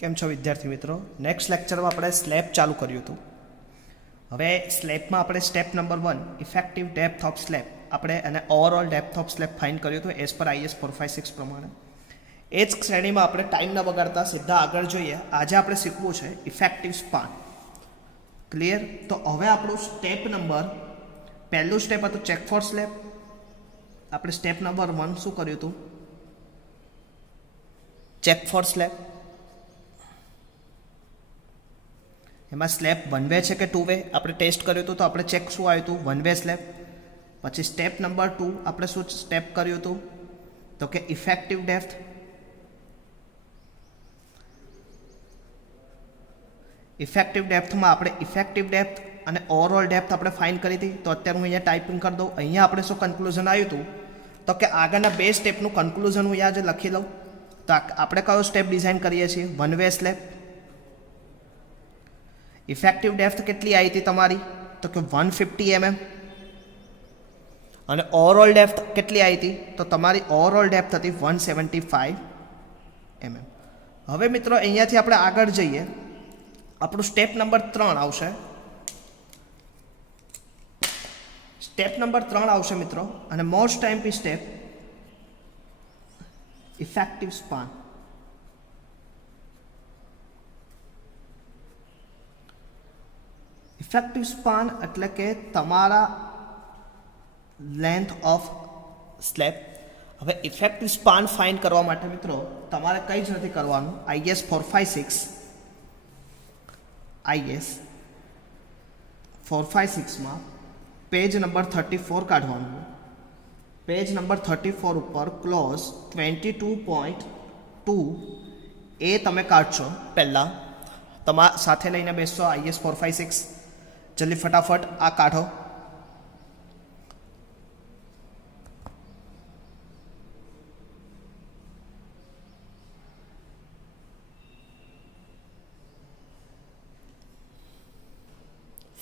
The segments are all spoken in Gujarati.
કેમ છો વિદ્યાર્થી મિત્રો? નેક્સ્ટ લેક્ચરમાં આપણે સ્લેબ ચાલુ કર્યું હતું. હવે સ્લેબમાં આપણે step number 1 effective depth of slab આપણે અને overall depth of slab find કર્યું હતું એઝ પર IS 456 પ્રમાણે. એ જ શ્રેણીમાં આપણે ટાઈમ ન બગાડતા સીધા આગળ જોઈએ. આજે આપણે શીખવું છે ઇફેક્ટિવ સ્પાન. ક્લિયર? તો હવે આપણું સ્ટેપ નંબર પહેલું સ્ટેપ હતું ચેક ફોર સ્લેબ. આપણે સ્ટેપ નંબર 1 શું કર્યું હતું? Check for slab. એમાં સ્લેબ વન વે છે કે ટુ વે આપણે ટેસ્ટ કર્યું હતું, તો આપણે ચેક શું આવ્યું હતું? One way slab. પછી સ્ટેપ નંબર 2 આપણે શું સ્ટેપ કર્યું હતું? તો કે ઇફેક્ટિવ ડેપ્થ. ઇફેક્ટિવ ડેપ્થમાં આપણે ઇફેક્ટિવ ડેપ્થ અને ઓવરઓલ ડેપ્થ આપણે ફાઇન્ડ કરી હતી. તો અત્યારે હું અહીંયા ટાઈપિંગ કરી દઉં. અહીંયા આપણે શું કન્ક્લુઝન આવ્યું હતું? તો કે આગળના બે સ્ટેપનું કન્ક્લુઝન હું અહીંયા જ લખી લઉં. તો આપણે કયો સ્ટેપ ડિઝાઇન કરીએ છીએ? One way slab. Effective depth કેટલી આવી હતી તમારી? તો કે 150 mm. અને ઓવરઓલ ડેપ્થ કેટલી આવી હતી? તો તમારી ઓવરઓલ ડેપ્થ હતી 175 mm. હવે મિત્રો અહીંયાથી આપણે આગળ જઈએ. આપણું સ્ટેપ નંબર 3 આવશે. સ્ટેપ નંબર 3 આવશે મિત્રો, અને મોસ્ટ ટાઈમપી step effective span. Effective span એટલે કે તમારા લેન્થ ઓફ સ્લેબ. હવે ઇફેક્ટિવ સ્પાન ફાઇન્ડ કરવા માટે મિત્રો તમારે કંઈ જ નથી કરવાનું. IS 456માં પેજ નંબર 34 કાઢવાનું. પેજ નંબર 34 ઉપર ક્લોઝ 22.2 એ તમે કાઢશો. પહેલાં તમારા સાથે લઈને બેસશો. IS 456 જલ્દી ફટાફટ આ કાઢો.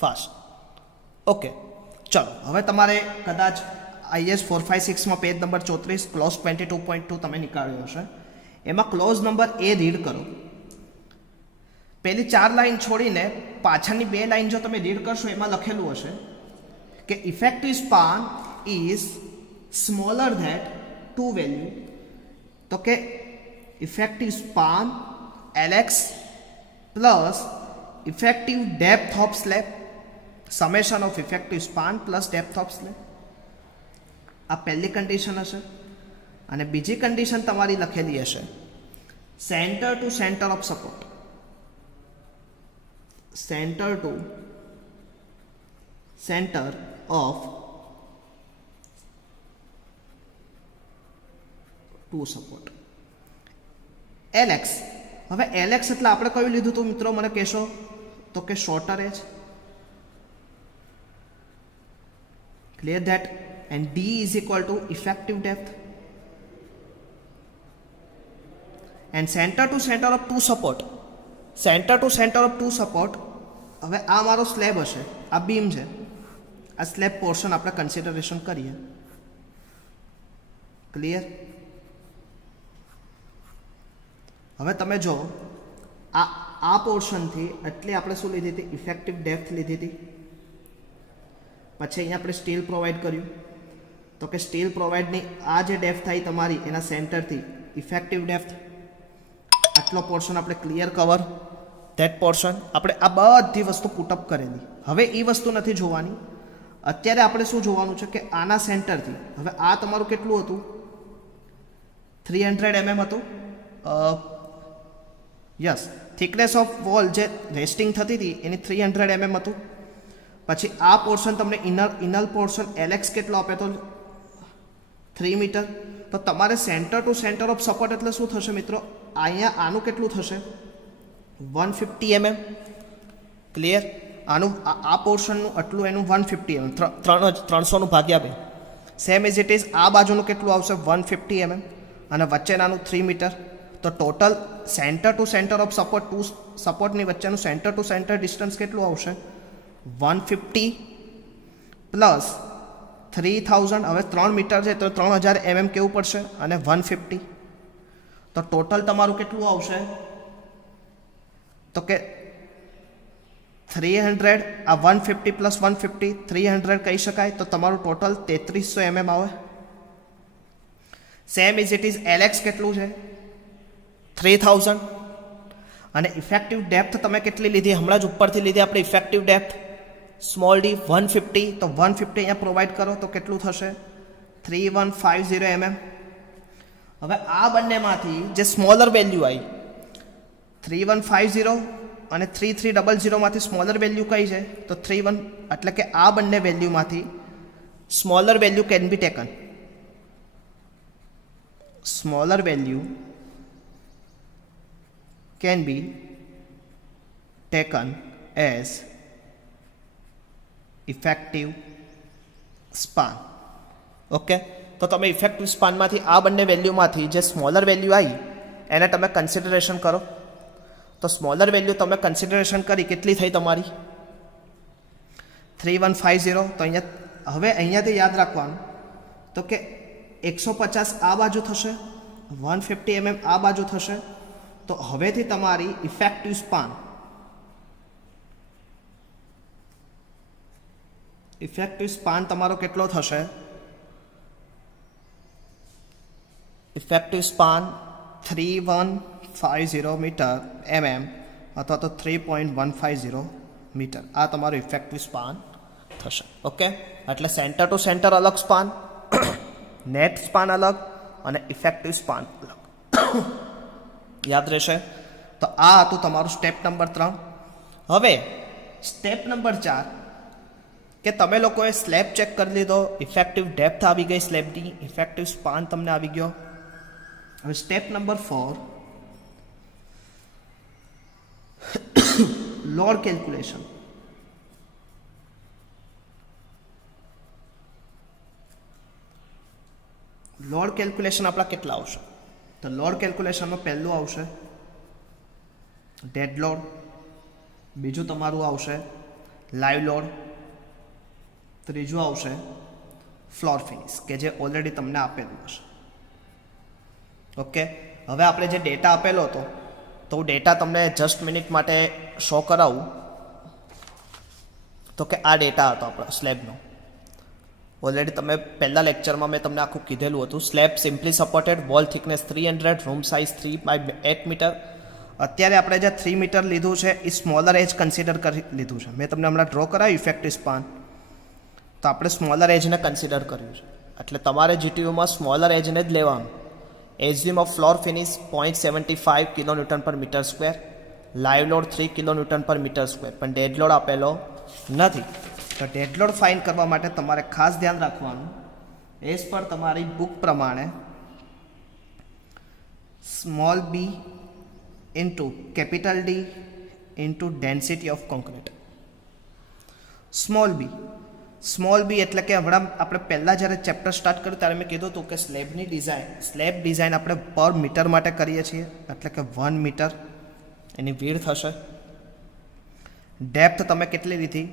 ફાસ્ટ. ઓકે, ચલો હવે તમારે કદાચ IS 456માં પેજ નંબર 34 ક્લોઝ 22.2 તમે નીકાળ્યો હશે. એમાં ક્લોઝ નંબર એ રીડ કરો. પહેલી 4 લાઈન છોડીને પાછળની 2 લાઈન જો તમે રીડ કરશો, એમાં લખેલું હશે કે effective span is smaller that two value. તો કે effective span LX plus effective depth of slab, summation of effective span plus depth of slab. આ પહેલી કન્ડિશન હશે. અને બીજી કન્ડિશન તમારી લખેલી હશે centre to centre of support. Centre to centre of two support LX. હવે LX એટલે આપણે કયું લીધું હતું મિત્રો? મને કહેશો તો કે shorter edge. Clear that? And D is equal to effective depth. And centre to centre of two support. Centre to centre of two support. હવે આ મારો સ્લેબ હશે, આ બીમ છે. આ સ્લેબ પોર્શન આપણે કન્સિડરેશન કરીએ. ક્લિયર? હવે તમે જો આ પોર્શનથી એટલે આપણે શું લીધી હતી? ઇફેક્ટિવ ડેપ્થ લીધી હતી. પછી અહીંયા આપણે સ્ટીલ પ્રોવાઈડ કર્યું. તો કે સ્ટીલ પ્રોવાઈડની આ જે ડેપ્થ થાય તમારી એના સેન્ટરથી ઇફેક્ટિવ ડેપ્થ. આટલો પોર્શન આપણે ક્લિયર કવર ધેટ પોર્શન. આપણે આ બધી વસ્તુ પુટઅપ કરેલી. હવે એ વસ્તુ નથી જોવાની. અત્યારે આપણે શું જોવાનું છે કે આના સેન્ટરથી, હવે આ તમારું કેટલું હતું? 300 mm હતું. યસ, થિકનેસ ઓફ વોલ જે રેસ્ટિંગ થતી હતી એની 300 mm હતું. પછી આ પોર્શન તમને ઇનર પોર્શન LX કેટલો આપે? તો 3 મીટર. તો તમારે centre to centre of support એટલે શું થશે મિત્રો? અહીંયા આનું કેટલું થશે? 150 mm. ક્લિયર? આનું આ પોર્શનનું આટલું એનું 150 mm. 300નું ભાગ્યા 2. સેમ એઝ ઇટ ઇઝ આ બાજુનું કેટલું આવશે? 150 mm. અને વચ્ચેનાનું 3 મીટર. તો total centre to centre of support to સપોર્ટની વચ્ચેનું સેન્ટર ટુ સેન્ટર ડિસ્ટન્સ કેટલું આવશે? 150 પ્લસ 3000. હવે 3 મીટર છે તો 3000 mm કેવું પડશે? અને 150. તો ટોટલ તમારું કેટલું આવશે? તો કે 300 આ 150 પ્લસ 150 300 કહી શકાય, તો તમારું ટોટલ 3300 mm આવે. સેમ ઇઝ ઇટ ઇઝ એલએક્સ કેટલું છે 3000. અને ઇફેક્ટિવ ડેપ્થ તમે કેટલી લીધી, હમણાં જ ઉપરથી લીધી આપણે ઇફેક્ટિવ ડેપ્થ સ્મોલ ડી 150, તો 150 અહીંયા પ્રોવાઈડ કરો તો કેટલું થશે 3150 mm. હવે આ બંનેમાંથી જે સ્મોલર વેલ્યુ આવી 3150 અને 3300 માંથી સ્મોલર વેલ્યુ કઈ છે તો 31, એટલે કે આ બંને વેલ્યુમાંથી smaller value can be taken. Smaller value can be taken as effective span. Okay, તો તમે ઇફેક્ટિવ સ્પાનમાંથી આ બંને વેલ્યુમાંથી જે સ્મોલર વેલ્યુ આવી એને તમે કન્સિડરેશન કરો. તો સ્મોલર વેલ્યુ તમે કન્સિડરેશન કરી કેટલી થઈ તમારી 3150. તો અહીંયા હવે અહીંયાથી યાદ રાખવાનું તો કે 150 આ બાજુ થશે, 150 mm આ બાજુ થશે. તો હવેથી તમારી ઇફેક્ટિવ સ્પાન તમારો કેટલો થશે, ઇફેક્ટિવ સ્પાન 3150 મીટર mm અથવા તો 3.150 મીટર. આ તમારો ઇફેક્ટિવ સ્પાન થશે. ઓકે, એટલે સેન્ટર ટુ સેન્ટર અલગ સ્પાન, નેટ સ્પાન અલગ અને ઇફેક્ટિવ સ્પાન અલગ. યાદ રહેશે. તો આ હતું તમારું સ્ટેપ નંબર 3. હવે સ્ટેપ નંબર 4 કે તમે લોકોએ સ્લેબ ચેક કરી લીધો, ઇફેક્ટિવ ડેપ્થ આવી ગઈ સ્લેબની, ઇફેક્ટિવ સ્પાન તમને આવી ગયો. હવે step number 4 load calculation. Load calculation આપણા કેટલા આવશે, તો લોડ કેલ્ક્યુલેશનમાં પહેલું આવશે ડેડ લોડ, બીજું તમારું આવશે લાઈવ લોડ, ત્રીજું આવશે ફ્લોર ફિનિશ કે જે ઓલરેડી તમને આપેલું હશે. ઓકે, હવે આપણે જે ડેટા આપેલો હતો તો હું ડેટા તમને જસ્ટ મિનિટ માટે શો કરાવું. તો કે આ ડેટા હતો આપણો સ્લેબનો. ઓલરેડી તમે પહેલા લેક્ચરમાં મેં તમને આખું કીધેલું હતું. Slab simply supported, wall thickness 300, room size 3/8 metre. અત્યારે આપણે જે 3 મીટર લીધું છે એ સ્મોલર એજ કન્સિડર કરી લીધું છે. મેં તમને હમણાં ડ્રો કરાવ્યું ઇફેક્ટિવ સ્પાન, તો આપણે સ્મોલર એજને કન્સિડર કર્યું છે. એટલે તમારે જીટીયુમાં સ્મોલર એજને જ લેવાનું. Assume of floor finish 0.75 kilonewton per metre square, live load 3 kilonewton per metre square, પણ ડેડ લોડ આપેલો નથી. તો ડેડ લોડ ફાઇન કરવા માટે તમારે ખાસ ધ્યાન રાખવાનું, એઝ પર તમારી બુક પ્રમાણે small b into capital D into density of concrete. Small b એટલે કે હમણાં આપણે પહેલાં જ્યારે ચેપ્ટર સ્ટાર્ટ કર્યું ત્યારે મેં કીધું હતું કે સ્લેબ ડિઝાઇન આપણે પર મીટર માટે કરીએ છીએ, એટલે કે 1 મીટર એની વિડ્થ હશે. ડેપ્થ તમે કેટલી લીધી,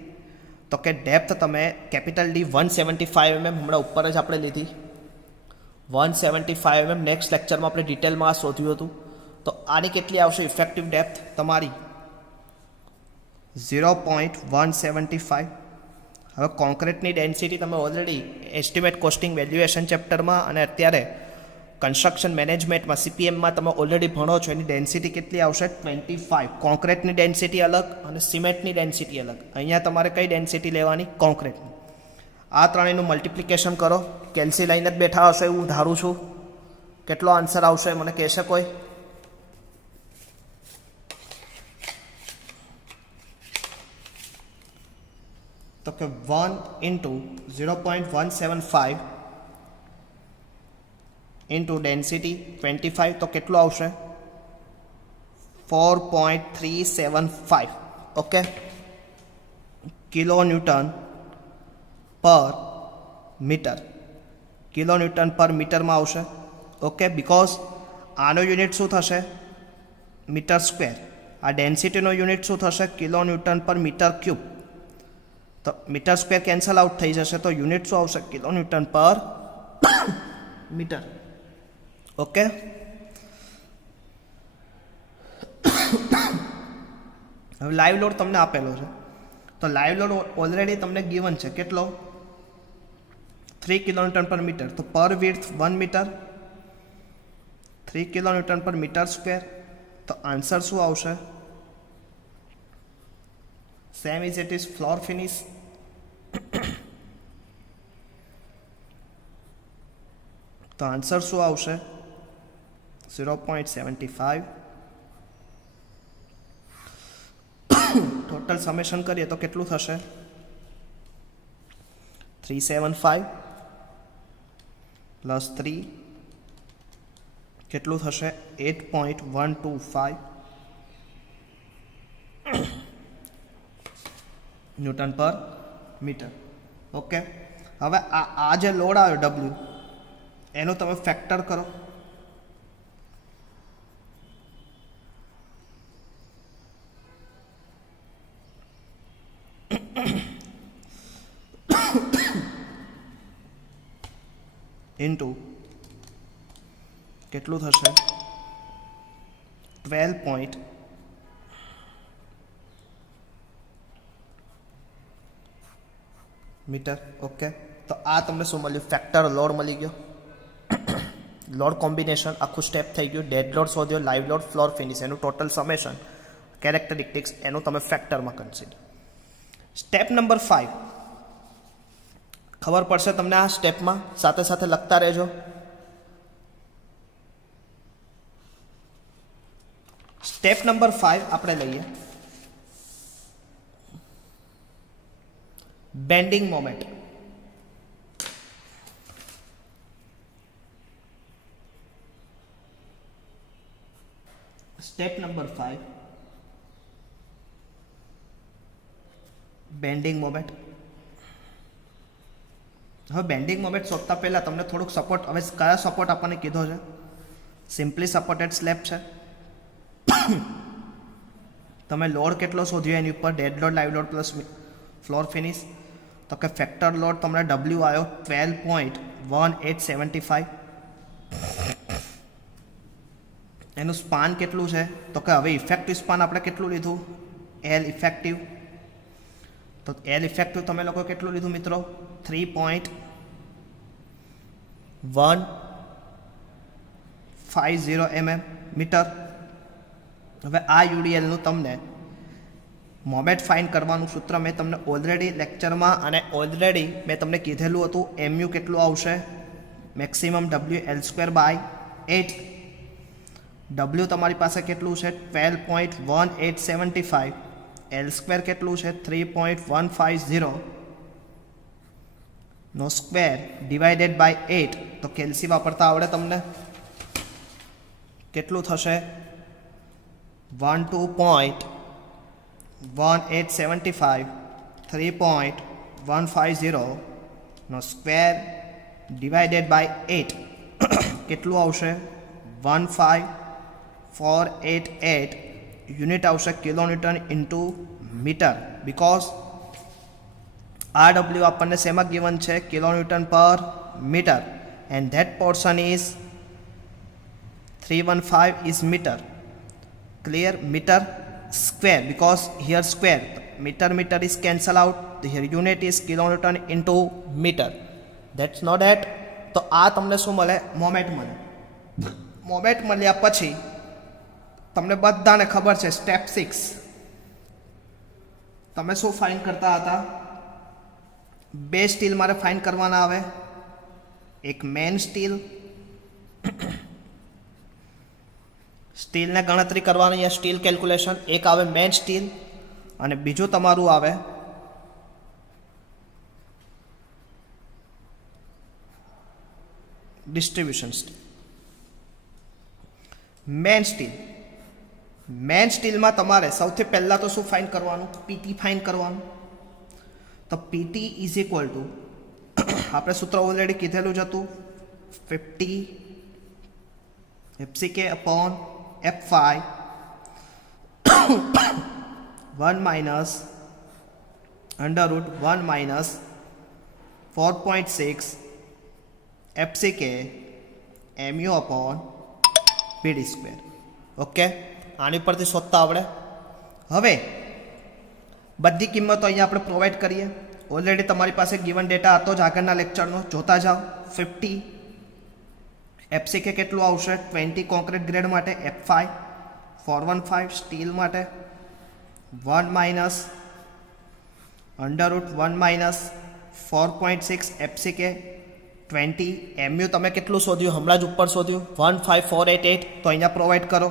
તો કે ડેપ્થ તમે કેપિટલ ડી 175 mm હમણાં ઉપર જ આપણે લીધી 175 mm. નેક્સ્ટ લેક્ચરમાં આપણે ડિટેલમાં આ શોધ્યું હતું. તો આની કેટલી આવશે ઇફેક્ટિવ ડેપ્થ તમારી 0.175. હવે કોન્ક્રીટની ડેન્સિટી તમે ઓલરેડી એસ્ટિમેટ કોસ્ટિંગ વેલ્યુએશન ચેપ્ટરમાં અને અત્યારે કન્સ્ટ્રક્શન મેનેજમેન્ટમાં સીપીએમમાં તમે ઓલરેડી ભણો છો. એની ડેન્સિટી કેટલી આવશે 25. કોન્ક્રીટની ડેન્સિટી અલગ અને સિમેન્ટની ડેન્સિટી અલગ. અહીંયા તમારે કઈ ડેન્સિટી લેવાની, કોન્ક્રીટની. આ ત્રણેયનું મલ્ટિપ્લિકેશન કરો. કેલ્સી લાઈન જ બેઠા હશે એવું ધારું છું. કેટલો આન્સર આવશે મને કહેશે કોઈ? તો કે 1 ઇન્ટુ 0.175 ઇન્ટુ ડેન્સિટી 25, તો કેટલું આવશે 4.375. Okay, kilo newton per metre. Kilo newton પર મીટરમાં આવશે. ઓકે, બિકોઝ આનો યુનિટ શું થશે મીટર સ્ક્વેર, આ ડેન્સિટીનો યુનિટ શું થશે kilo newton per metre cube. તો મીટર સ્ક્વેર કેન્સલ આઉટ થઈ જશે, તો યુનિટ શું આવશે kilo newton per metre. Okay, હવે લાઈવ લોડ તમને આપેલો છે, તો લાઈવ લોડ ઓલરેડી તમને ગિવન છે કેટલો 3 કિલોન્યુટન પર મીટર, તો per width 1 metre 3 kilonewton per metre square, તો આન્સર શું આવશે? Same is it is floor finish. તો આન્સર શું આવશે? 0.75. ટોટલ સમેશન કરીએ તો કેટલું થશે? 375 પ્લસ 3 કેટલું થશે? 8.125 ન્યૂટન પર મીટર. ઓકે, હવે આ જે લોડ આવ્યો ડબલ્યુ એનું તમે ફેક્ટર કરો. ઇન્ટુ કેટલું થશે? 12 મીટર. ઓકે, તો આ તમને શું મળ્યું? ફેક્ટર લોડ મળી ગયો. લોડ કોમ્બિનેશન આખું સ્ટેપ થઈ ગયું. ડેડ લોડ શોધ્યો, લાઈવ લોડ, ફ્લોર ફિનિશ, એનું ટોટલ સમેશન, કેરેક્ટરિસ્ટિક્સ, એનું તમે ફેક્ટરમાં કન્સિડર. સ્ટેપ નંબર 5 ખબર પડશે તમને આ સ્ટેપમાં, સાથે સાથે લખતા રહેજો. સ્ટેપ નંબર 5 આપણે લઈએ bending moment. Step number 5 bending moment. હવે બેન્ડિંગ મોમેન્ટ શોધતા પહેલાં તમને થોડુંક સપોર્ટ, હવે કયા સપોર્ટ આપણને કીધો છે? સિમ્પલી સપોર્ટેડ સ્લેબ છે. તમે લોડ કેટલો શોધ્યો એની ઉપર? Dead load, live load plus floor finish. તો કે ફેક્ટર લોડ તમને ડબલ્યુ આવ્યો 12.1875. એનું સ્પાન કેટલું છે? તો કે હવે ઇફેક્ટિવ સ્પાન આપણે કેટલું લીધું? L effective. તો એલ ઇફેક્ટિવ તમે લોકો કેટલું લીધું મિત્રો? 3.150 mm મીટર. હવે આ યુડીએલનું તમને મોમેન્ટ ફાઇન્ડ કરવાનું સૂત્ર મેં તમને ઓલરેડી લેક્ચરમાં અને ઓલરેડી મેં તમને કીધેલું હતું. એમયુ કેટલું આવશે? Maximum W L square by 8. W તમારી પાસે કેટલું છે? 12.1875. એલ સ્ક્વેર કેટલું છે? 3.150 નો સ્ક્વેર ડિવાઇડેડ બાય 8. તો કેલ્સી વાપરતા આવડે તમને? કેટલું થશે? 12.1875 3.150 નો સ્ક્વેર ડિવાઇડેડ બાય 8 કેટલું આવશે? 15488 યુનિટ આવશે કિલોન્યુટન ઇન્ટુ મીટર. બિકોઝ આ ડબલ્યુ આપણને શેમાં ગિવન છે? Kilonewton per metre. And that portion is 315 is metre. Clear? Meter square, because here square, meter is cancel out, here unit is kilonewton into meter. That's not that. તો આ તમને શું મળે? મોમેન્ટ મળે. મોમેન્ટ મળ્યા પછી તમને બધાને ખબર છે સ્ટેપ 6 તમે શું ફાઇન્ડ કરતા હતા? બે સ્ટીલ મારે ફાઇન્ડ કરવાના આવે. એક મેન સ્ટીલ, સ્ટીલને ગણતરી કરવાની યા સ્ટીલ કેલ્ક્યુલેશન. એક આવે મેન સ્ટીલ અને બીજું તમારું આવે distribution steel. Main steel, main સ્ટીલમાં તમારે સૌથી પહેલાં તો શું ફાઇન્ડ કરવાનું? પીટી ફાઇન્ડ કરવાનું. તો પીટી ઇઝ ઇક્વલ ટુ, આપણે સૂત્ર ઓલરેડી કીધેલું જ હતું, 50 FCK upon F5 1 minus under root 1 minus 4.6 FCK mu upon PD square. Okay, આની પરથી શોધતા આવડે. હવે બધી કિંમતો અહીંયા આપણે પ્રોવાઈડ કરીએ. ઓલરેડી તમારી પાસે ગિવન ડેટા હતો જ આગળના લેક્ચરનો, જોતા જાઓ. 50 FCK કેટલું આવશે? 20 કોન્ક્રીટ ગ્રેડ માટે, F5 415 સ્ટીલ માટે 1 માઇનસ √1 માઇનસ 4.6 FCK 20 MU તમે કેટલું શોધ્યું? હમણાં જ ઉપર શોધ્યું 15488, તો અહીંયા પ્રોવાઈડ કરો.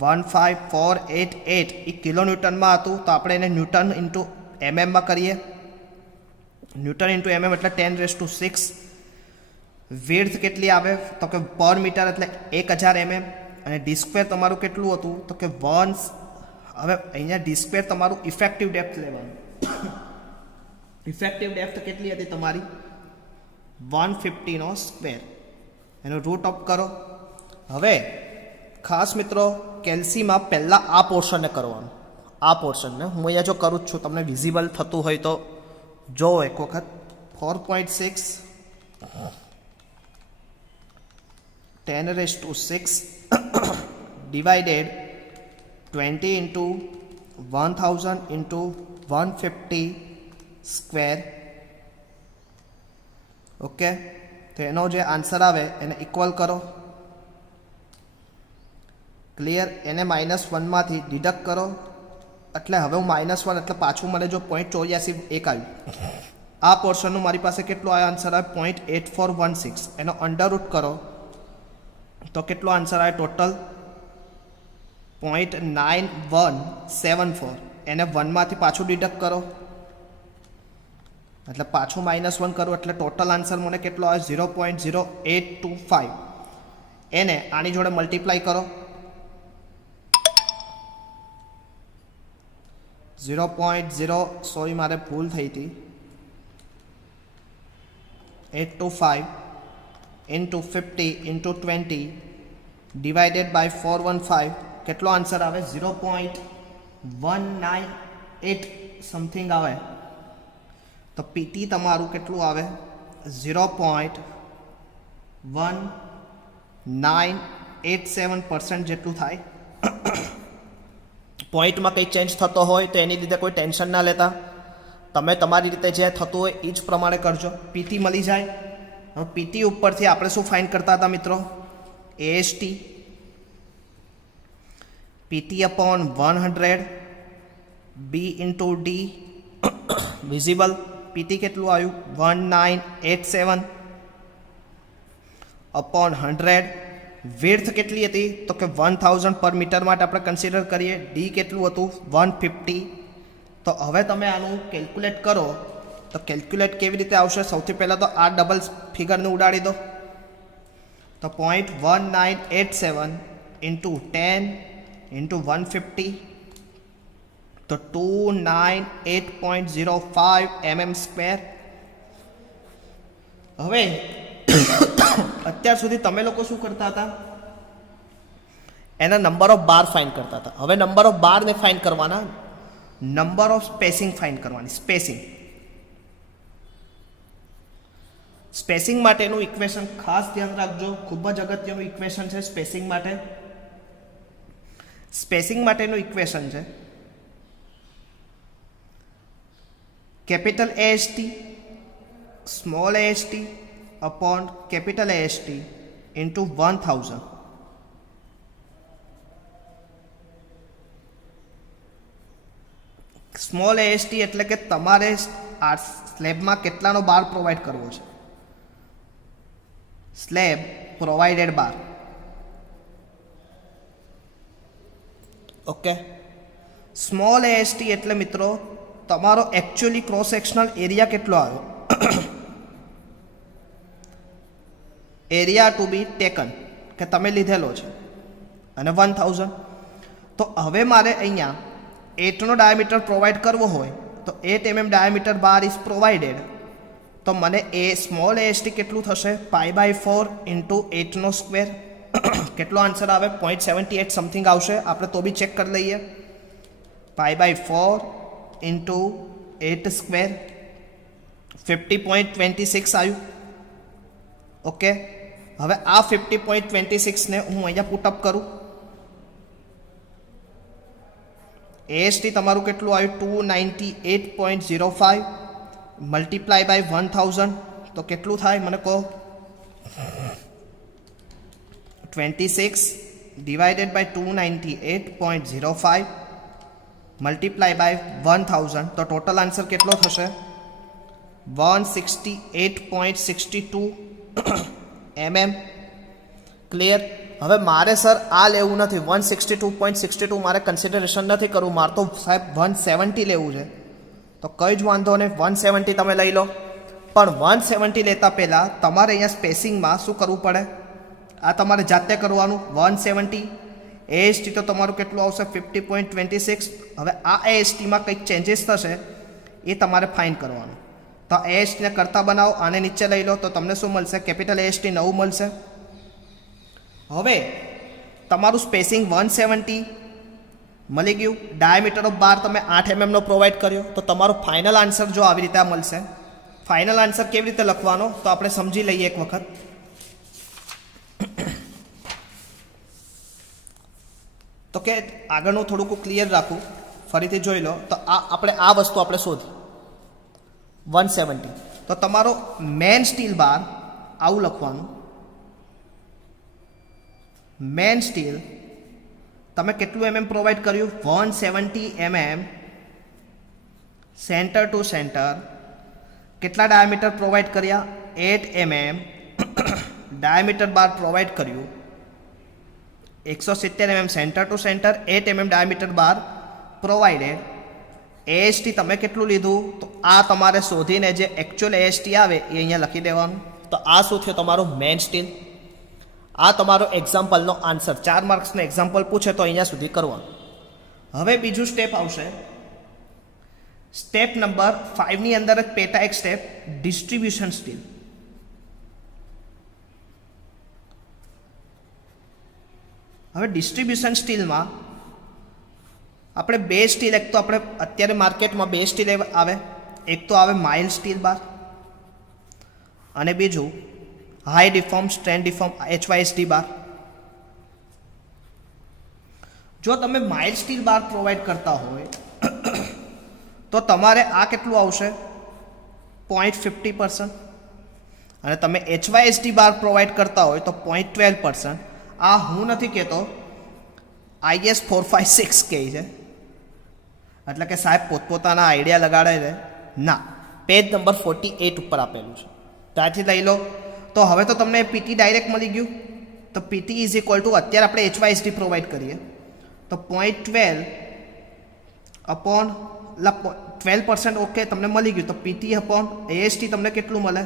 15488 એ કિલો ન્યૂટનમાં હતું, તો આપણે એને ન્યૂટન ઇન્ટુ એમએમમાં કરીએ. ન્યૂટન ઇન્ટુ એમએમ એટલે 10⁶. વિડ્થ કેટલી આવે? તો કે પર મીટર એટલે 1000 mm. અને ડી સ્ક્વેર તમારું કેટલું હતું? તો કે 1. હવે અહીંયા ડી સ્ક્વેર તમારું ઇફેક્ટિવ ડેપ્થ લેવાનું. ઇફેક્ટિવ ડેપ્થ કેટલી હતી તમારી? 150 નો સ્ક્વેર. એનો રૂટ ઓફ કરો. હવે ખાસ મિત્રો કેલ્સીમાં પહેલાં આ પોર્શનને કરવાનું. આ પોર્શનને હું અહીંયા જો કરું જ છું, તમને વિઝિબલ થતું હોય તો જો એક વખત. 4.6 10⁶ divided 20 into 1000 into 150 square. Okay, તો એનો જે આન્સર આવે એને ઇક્વલ કરો. ક્લિયર? એને -1માંથી ડિડક્ટ કરો એટલે હવે હું -1 એટલે પાછું મને જો 0.84 આવ્યું. આ પોર્શનનું મારી પાસે કેટલો આવ્યો આન્સર આવે? 0.8416. એનો અંડરરૂટ કરો તો કેટલો આન્સર આવે ટોટલ? 0.9174. એને 1માંથી પાછું ડિડક્ટ કરો એટલે પાછું -1 કરો એટલે ટોટલ આન્સર મને કેટલો આવે? 0.0825. એને આની જોડે મલ્ટીપ્લાય કરો. 0.0 સોરી મારે ભૂલ થઈ હતી. 825 ઇન્ટુ 50 ઇન્ટુ 20 ડિવાઇડેડ બાય 415. કેટલો આન્સર આવે? 0.198 સમથિંગ આવે. તો પીટી તમારું કેટલું આવે? 0.1987% જેટલું થાય. પોઈન્ટમાં કંઈ ચેન્જ થતો હોય તો એની લીધે કોઈ ટેન્શન ના લેતા. તમે તમારી રીતે જે થતું હોય એ જ પ્રમાણે કરજો. પીટી મળી જાય. હવે પીટી ઉપરથી આપણે શું ફાઇન્ડ કરતા હતા મિત્રો? એએસટી પીટી અપોન 100 બી ઇન્ટુ ડી વિઝિબલ. પીટી કેટલું આવ્યું? 1987 અપોન 100. વિડ્થ કેટલી હતી? તો કે 1000 પર મીટર માટે આપણે કન્સિડર કરીએ. ડી કેટલું હતું? 150. તો હવે તમે આનું કેલ્ક્યુલેટ કરો તો કેલ્ક્યુલેટ કેવી રીતે આવશે? સૌથી પહેલાં તો આ ડબલ ફિગરને ઉડાડી દો. તો 0.1987 ઇન્ટુ 10 ઇન્ટુ 150 તો 298.05 mm². હવે અત્યાર સુધી તમે લોકો શું કરતા હતા? એના નંબર ઓફ બાર ફાઇન્ડ કરતા હતા. હવે નંબર ઓફ બારને ફાઇન્ડ કરવાના, નંબર ઓફ સ્પેસિંગ ફાઇન્ડ કરવાની. સ્પેસિંગ માટેનું ઇક્વેશન ખાસ ધ્યાન રાખજો, ખૂબ જ અગત્યનું ઇક્વેશન છે સ્પેસિંગ માટે. સ્પેસિંગ માટેનું ઇક્વેશન છે capital AST small AST upon capital AST into 1000. Small AST એટલે કે તમારે આ સ્લેબમાં કેટલાનો બાર પ્રોવાઈડ કરવો છે. સ્લેબ પ્રોવાઇડેડ બાર. ઓકે. સ્મોલ એએસટી એટલે મિત્રો તમારો એકચ્યુઅલી ક્રોસ સેક્શનલ એરિયા કેટલો આવ્યો? એરિયા ટુ બી ટેકન કે તમે લીધેલો છે અને 1000. તો હવે મારે અહીંયા 8નો ડાયામીટર પ્રોવાઈડ કરવો હોય તો 8 mm diameter bar is provided. તો મને એ સ્મોલ એએસટી કેટલું થશે? π/4 ઇન્ટુ 8નો સ્ક્વેર. કેટલો આન્સર આવે? 0.78 સમથિંગ આવશે. આપણે તો બી ચેક કરી લઈએ. π/4 ઇન્ટુ 8 સ્ક્વેર 50.26 આવ્યું. ઓકે. હવે આ 50.26 ને હું અહીંયા પુટઅપ કરું. એએસટી તમારું કેટલું આવ્યું 298.05 મલ્ટીપ્લાય બાય 1000 તો કેટલું થાય મને કહો 26 ડિવાઇડેડ બાય 298.05 મલ્ટીપ્લાય બાય 1000 તો ટોટલ આન્સર કેટલો થશે 168.62 mm. ક્લિયર. હવે મારે સર આ લેવું નથી 162.62 મારે કન્સિડરેશન નથી કરવું, મારે તો સાહેબ 170 લેવું છે. તો કંઈ જ વાંધો નહીં 170 તમે લઈ લો, પણ 170 લેતા પહેલાં તમારે અહીંયા સ્પેસિંગમાં શું કરવું પડે, આ તમારે જાતે કરવાનું. 170 એએસટી તો તમારું કેટલું આવશે 50.26. હવે આ એએસટીમાં કંઈક ચેન્જીસ થશે એ તમારે ફાઇન કરવાનું. તો એએસટીને કરતા બનાવો, આને નીચે લઈ લો તો તમને શું મળશે, કેપિટલ એએસટી 9 મળશે. હવે તમારું સ્પેસિંગ 170 મળી ગયું, ડાયામીટર ઓફ બાર તમે 8 mm નો પ્રોવાઈડ કર્યો, તો તમારો ફાઇનલ આન્સર જો આવી રીતે મળશે. ફાઇનલ આન્સર કેવી રીતે લખવાનો તો આપણે સમજી લઈએ એક વખત. તો કે આગળનું થોડુંક ક્લિયર રાખું, ફરીથી જોઈ લો. તો આ વસ્તુ આપણે શોધી 170, તો તમારો મેન સ્ટીલ બાર આવું લખવાનું. મેન સ્ટીલ તમે કેટલું mm પ્રોવાઈડ કર્યું 170 mm સેન્ટર ટુ સેન્ટર. કેટલા ડાયામીટર પ્રોવાઈડ કર્યા 8 mm ડાયામીટર બાર પ્રોવાઈડ કર્યું. 170 mm centre to centre, 8 mm diameter bar provided. AST તમે કેટલું લીધું તો આ તમારે શોધીને જે એકચ્યુઅલ એએસટી આવે એ અહીંયા લખી દેવાનું. તો આ શું થયો તમારો મેન સ્ટીલ. આ તમારો એક્ઝામ્પલનો આન્સર. 4 માર્ક્સનો એક્ઝામ્પલ પૂછે તો અહીંયા સુધી કરવાનું. હવે બીજું સ્ટેપ આવશે, સ્ટેપ નંબર 5 ની અંદર જ પેટા એક સ્ટેપ ડિસ્ટ્રીબ્યુશન સ્ટીલ. હવે ડિસ્ટ્રીબ્યુશન સ્ટીલમાં આપણે બે સ્ટીલ, એક તો આપણે અત્યારે માર્કેટમાં બે સ્ટીલ આવે, એક તો આવે માઇલ્ડ સ્ટીલ બાર અને બીજું high deform strand deform HYSD બાર. જો તમે માઇલ્ડ સ્ટીલ બાર પ્રોવાઈડ કરતા હોય તો તમારે આ કેટલું આવશે 0.50%, અને તમે HYSD બાર પ્રોવાઈડ કરતા હોય તો 0.12%. આ હું નથી કહેતો, IS 456 કહે છે, એટલે કે સાહેબ પોતપોતાના આઈડિયા લગાડે છે ના. પેજ નંબર 48 ઉપર આપેલું છે, ત્યાંથી લઈ લો. તો હવે તો તમને PT ડાયરેક્ટ મળી ગયું. તો PT ઇઝ ઇક્વલ ટુ અત્યારે આપણે HYSD પ્રોવાઈડ કરીએ તો 0.12 અપોન 12% ઓકે તમને મળી ગયું. તો PT અપોન AST તમને કેટલું મળે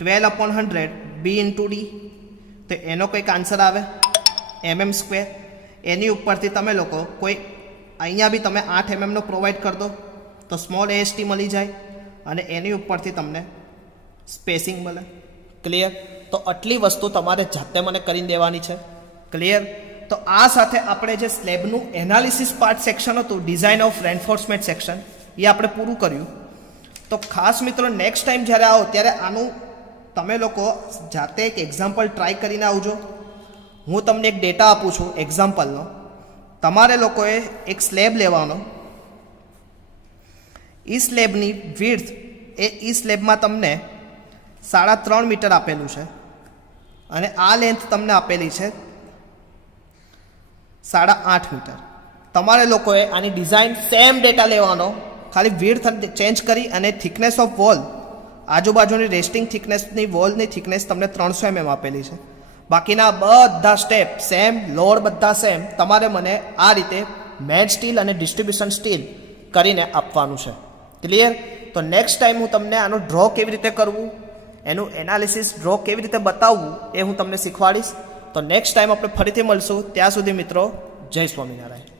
12/100 B ઇન્ટુ D. તો એનો કંઈક આન્સર આવે mm². એની ઉપરથી તમે લોકો કોઈ અહીંયા બી તમે 8 mm નો પ્રોવાઈડ કરી દો તો સ્મોલ AST મળી જાય, અને એની ઉપરથી તમને સ્પેસિંગ મળે. ક્લિયર. તો આટલી વસ્તુ તમારે જાતે મને કરીને દેવાની છે. ક્લિયર. તો આ સાથે આપણે જે સ્લેબનું એનાલિસિસ પાર્ટ સેક્શન હતું, ડિઝાઇન ઓફ રેન્ફોર્સમેન્ટ સેક્શન, એ આપણે પૂરું કર્યું. તો ખાસ મિત્રો નેક્સ્ટ ટાઈમ જ્યારે આવો ત્યારે આનું તમે લોકો જાતે એક એક્ઝામ્પલ ટ્રાય કરીને આવજો. હું તમને એક ડેટા આપું છું એક્ઝામ્પલનો. તમારે લોકોએ એક સ્લેબ લેવાનો, એ સ્લેબની વિડ્થ એ સ્લેબમાં તમને 3.5 મીટર આપેલું છે, અને આ લેન્થ તમને આપેલી છે 8.5 મીટર. તમારે લોકોએ આની ડિઝાઇન સેમ ડેટા લેવાનો, ખાલી વિડ્થ ચેન્જ કરી અને થિકનેસ ઓફ વોલ, આજુબાજુની રેસ્ટિંગ થિકનેસની વોલની થિકનેસ તમને 300 mm આપેલી છે. બાકીના બધા સ્ટેપ સેમ, લોડ બધા સેમ. તમારે મને આ રીતે મેડ સ્ટીલ અને ડિસ્ટ્રીબ્યુશન સ્ટીલ કરીને આપવાનું છે. ક્લિયર. તો નેક્સ્ટ ટાઈમ હું તમને આનો ડ્રો કેવી રીતે કરવું, એનું એનાલિસિસ ડ્રો કેવી રીતે બતાવવું એ હું તમને શીખવાડીશ. તો નેક્સ્ટ ટાઈમ આપણે ફરીથી મળશું. ત્યાં સુધી મિત્રો જય સ્વામિનારાયણ.